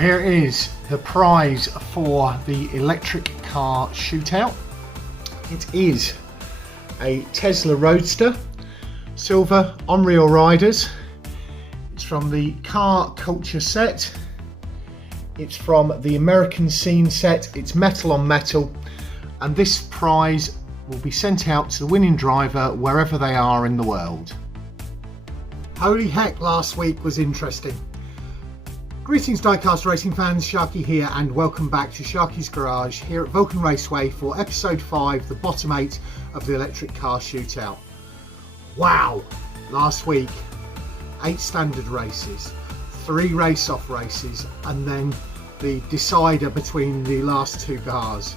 here is the prize for the electric car shootout. It is a Tesla Roadster, silver on-reel riders. It's from the Car Culture set. It's from the American Scene set. It's metal on metal, and this prize will be sent out to the winning driver wherever they are in the world. Holy heck, last week was interesting. Greetings Diecast Racing fans, Sharky here, and welcome back to Sharky's Garage here at Vulcan Raceway for episode 5, the bottom 8 of the electric car shootout. Wow, last week 8 standard races, 3 race-off races, and then the decider between the last 2 cars.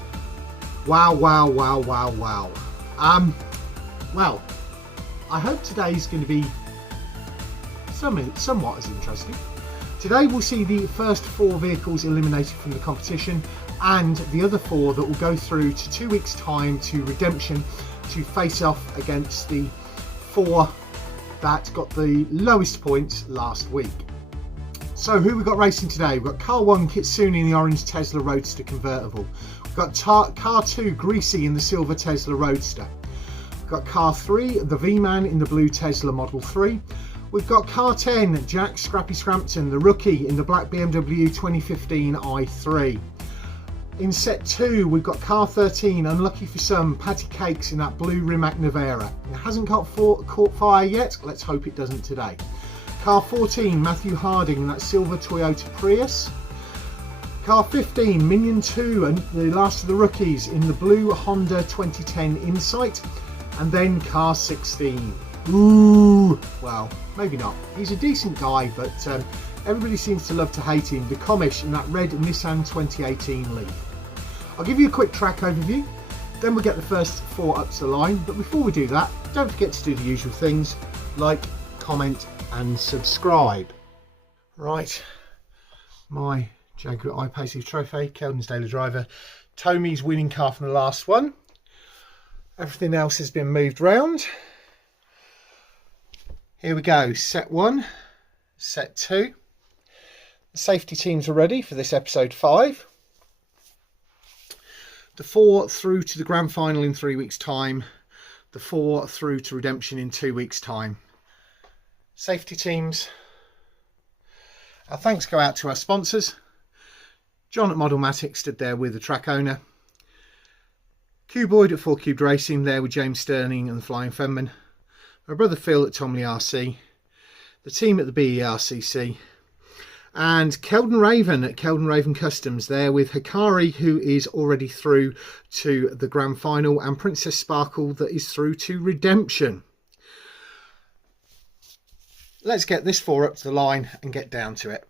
Wow. Well, I hope today's going to be somewhat as interesting. Today we'll see the first 4 vehicles eliminated from the competition, and the other 4 that will go through to 2 weeks time to redemption to face off against the 4 that got the lowest points last week. So who we got racing today? We've got car 1 Kitsune in the orange Tesla Roadster convertible. We've got car 2 Greasy in the silver Tesla Roadster. We've got car 3 the V-Man in the blue Tesla Model 3. We've got car 10, Jack Scrappy Scampton, the rookie in the black BMW 2015 i3. In set 2, we've got car 13, unlucky for some, Paddy Kakes in that blue Rimac Nevera. It hasn't caught fire yet, let's hope it doesn't today. Car 14, Matthew Harding in that silver Toyota Prius. Car 15, Minion 2 and the last of the rookies in the blue Honda 2010 Insight. And then car 16. Ooh, well, maybe not. He's a decent guy, but everybody seems to love to hate him. The Commish in that red Nissan 2018 Leaf. I'll give you a quick track overview, then we'll get the first 4 up to the line. But before we do that, don't forget to do the usual things, like, comment and subscribe. Right, my Jaguar I-Pacey Trophy, Keldon's Daily Driver, Tomy's winning car from the last one. Everything else has been moved round. Here we go, set 1, set 2. The safety teams are ready for this episode 5. The 4 through to the grand final in 3 weeks' time. The 4 through to redemption in 2 weeks' time. Safety teams. Our thanks go out to our sponsors. John at Modelmatic stood there with the track owner. Cuboid at 4 Cubed Racing there with James Sterling and the Flying Fenman. My brother Phil at Tomley RC, the team at the BERCC, and Keldon Raven at Keldon Raven Customs there with Hikari, who is already through to the grand final, and Princess Sparkle that is through to redemption. Let's get this 4 up to the line and get down to it.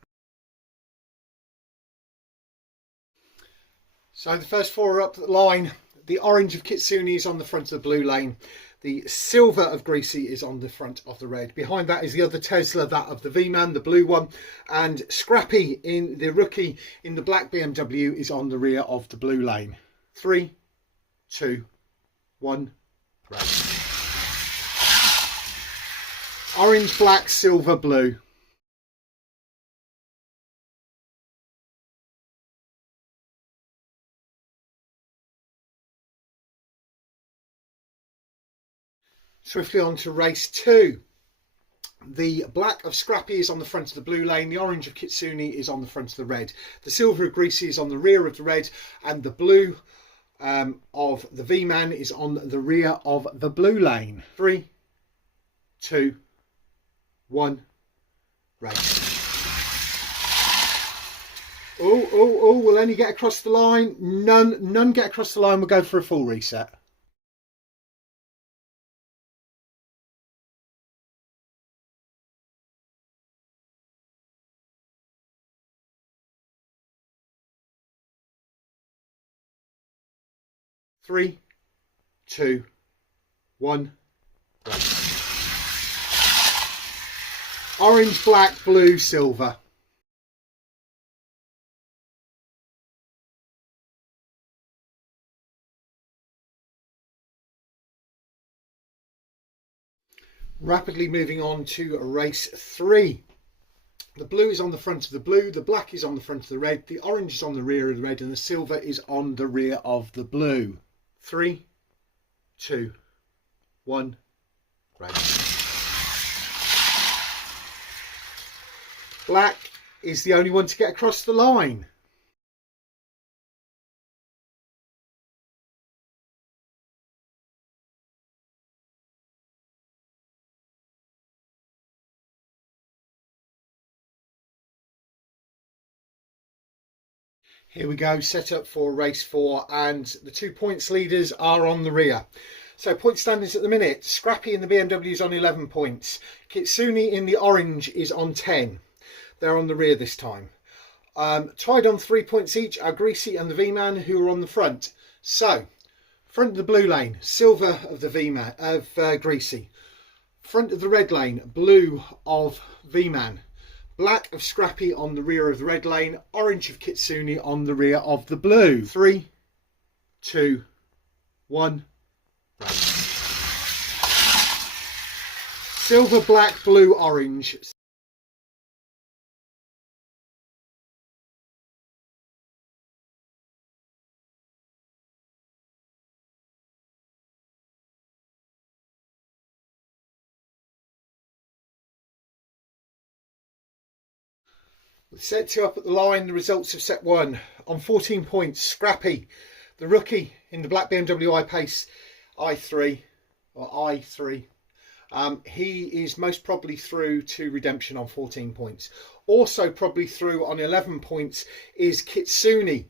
So the first 4 are up to the line. The orange of Kitsune is on the front of the blue lane. The silver of Greasy is on the front of the red. Behind that is the other Tesla, that of the V-Man, the blue one. And Scrappy, in the rookie, in the black BMW, is on the rear of the blue lane. 3, 2, 1, race. Orange, black, silver, blue. Swiftly on to race 2. The black of Scrappy is on the front of the blue lane. The orange of Kitsune is on the front of the red. The silver of Greasy is on the rear of the red. And the blue of the V-Man is on the rear of the blue lane. 3, 2, 1, race. Oh, we'll only get across the line. None get across the line. We'll go for a full reset. Three, 2, 1, race. Orange, black, blue, silver. Rapidly moving on to race 3. The blue is on the front of the blue, the black is on the front of the red, the orange is on the rear of the red, and the silver is on the rear of the blue. 3, 2, 1, race. Black is the only one to get across the line. Here we go, set up for race 4, and the 2 points leaders are on the rear. So point standings at the minute: Scrappy in the BMW is on 11 points. Kitsune in the orange is on 10. They're on the rear this time. Tied on 3 points each are Greasy and the V-Man, who are on the front. So, front of the blue lane, silver of the V-Man, of Greasy. Front of the red lane, blue of V-Man. Black of Scrappy on the rear of the red lane, orange of Kitsune on the rear of the blue. 3, 2, 1, race. Silver, black, blue, orange. Set 2 up at the line, the results of set 1. On 14 points, Scrappy, the rookie in the black BMW I-Pace i3. He is most probably through to redemption on 14 points. Also probably through on 11 points is Kitsune.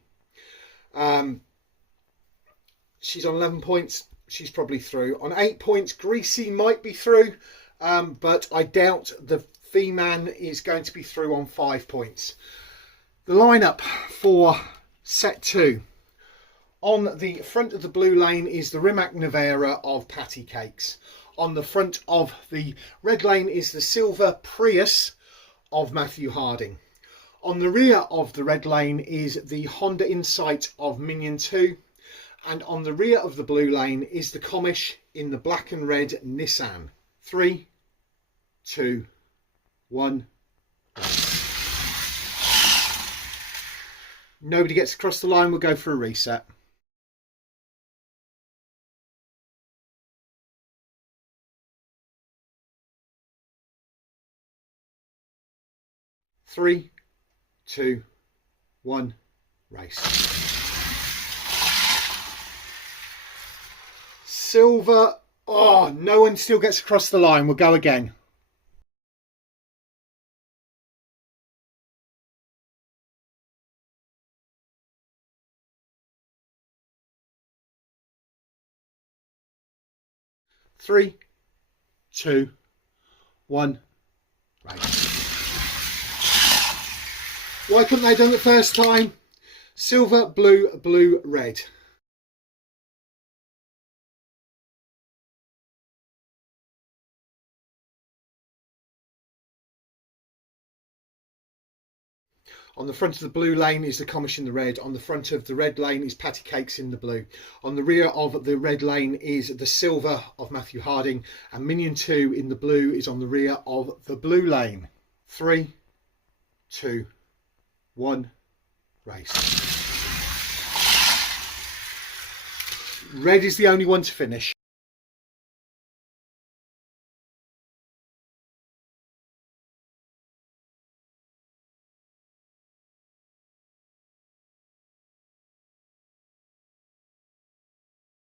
She's on 11 points. She's probably through. On 8 points, Greasy might be through, but I doubt the V-Man is going to be through on 5 points. The lineup for set 2. On the front of the blue lane is the Rimac Nevera of Patty Kakes. On the front of the red lane is the silver Prius of Matthew Harding. On the rear of the red lane is the Honda Insight of Minion 2. And on the rear of the blue lane is the Commish in the black and red Nissan. 3, 2, 1. Nobody gets across the line, we'll go for a reset. Three, 2, 1, race. Silver. Oh, no one still gets across the line. We'll go again. Three, 2, 1, race. Why couldn't they have done it first time? Silver, blue, blue, red. On the front of the blue lane is the Commish in the red. On the front of the red lane is Patty Kakes in the blue. On the rear of the red lane is the silver of Matthew Harding. And Minion 2 in the blue is on the rear of the blue lane. 3, 2, 1, race. Red is the only one to finish.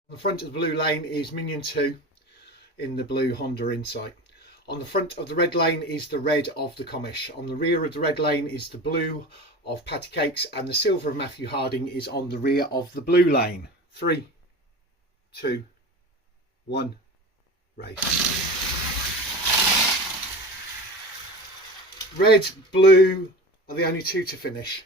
On the front of the blue lane is Minion 2 in the blue Honda Insight. On the front of the red lane is the red of the Commish. On the rear of the red lane is the blue of Patty Kakes, and the silver of Matthew Harding is on the rear of the blue lane. 3, 2, 1, race. Red, blue are the only two to finish.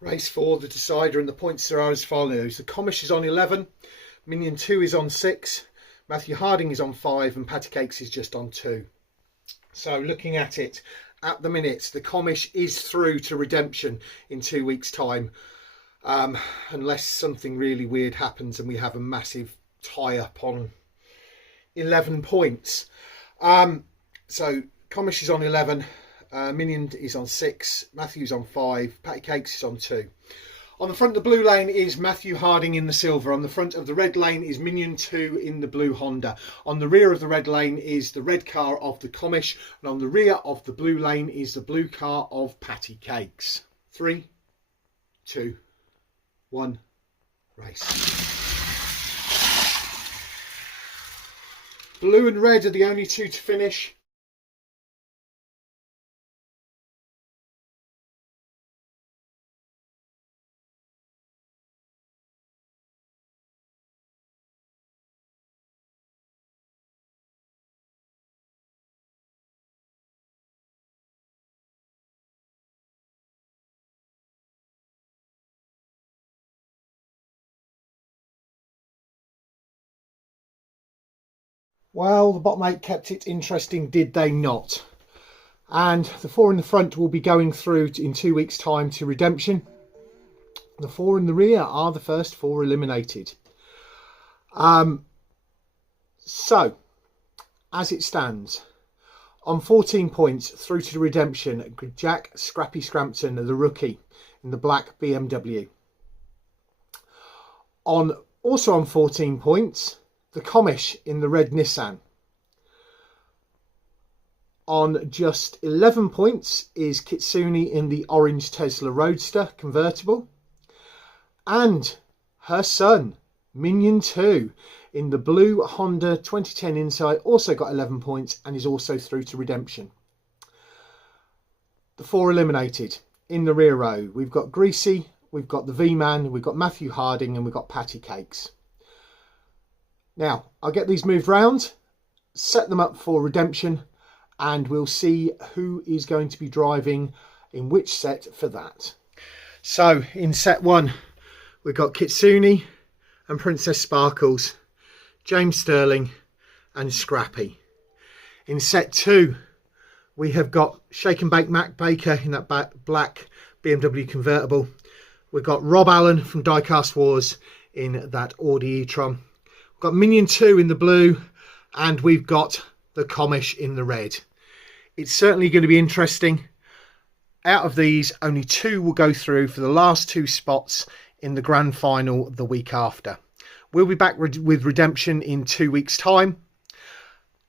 Race 4, the decider, and the points are as follows. The Commish is on 11, Minion 2 is on 6, Matthew Harding is on 5, and Patty Kakes is just on 2. So looking at it at the minute, the Commish is through to redemption in 2 weeks' time, unless something really weird happens and we have a massive tie-up on 11 points. So Commish is on 11, Minion is on 6, Matthew's on 5, Patty Kakes is on 2. On the front of the blue lane is Matthew Harding in the silver. On the front of the red lane is Minion 2 in the blue Honda. On the rear of the red lane is the red car of the Commish. And on the rear of the blue lane is the blue car of Patty Kakes. 3, 2, 1, race. Blue and red are the only two to finish. Well, the bottom 8 kept it interesting, did they not? And the 4 in the front will be going through in 2 weeks' time to redemption. The 4 in the rear are the first 4 eliminated. So, as it stands, on 14 points through to redemption, Jack Scrappy Scampton, the rookie, in the black BMW. Also on 14 points, the Commish in the red Nissan. On just 11 points is Kitsune in the orange Tesla Roadster convertible. And her son, Minion 2, in the blue Honda 2010 Insight, also got 11 points and is also through to redemption. The 4 eliminated. In the rear row, we've got Greasy, we've got the V-Man, we've got Matthew Harding, and we've got Patty Kakes. Now, I'll get these moved round, set them up for redemption, and we'll see who is going to be driving in which set for that. So, in set 1, we've got Kitsune and Princess Sparkles, James Sterling and Scrappy. In set 2, we have got Shake and Bake Mac Baker in that black BMW convertible. We've got Rob Allen from Diecast Wars in that Audi e-tron. We've got Minion 2 in the blue, and we've got the Commish in the red. It's certainly going to be interesting. Out of these, only 2 will go through for the last 2 spots in the grand final the week after. We'll be back with redemption in 2 weeks' time.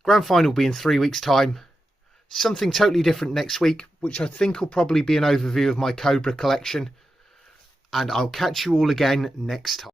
Grand final will be in 3 weeks' time. Something totally different next week, which I think will probably be an overview of my Cobra collection. And I'll catch you all again next time.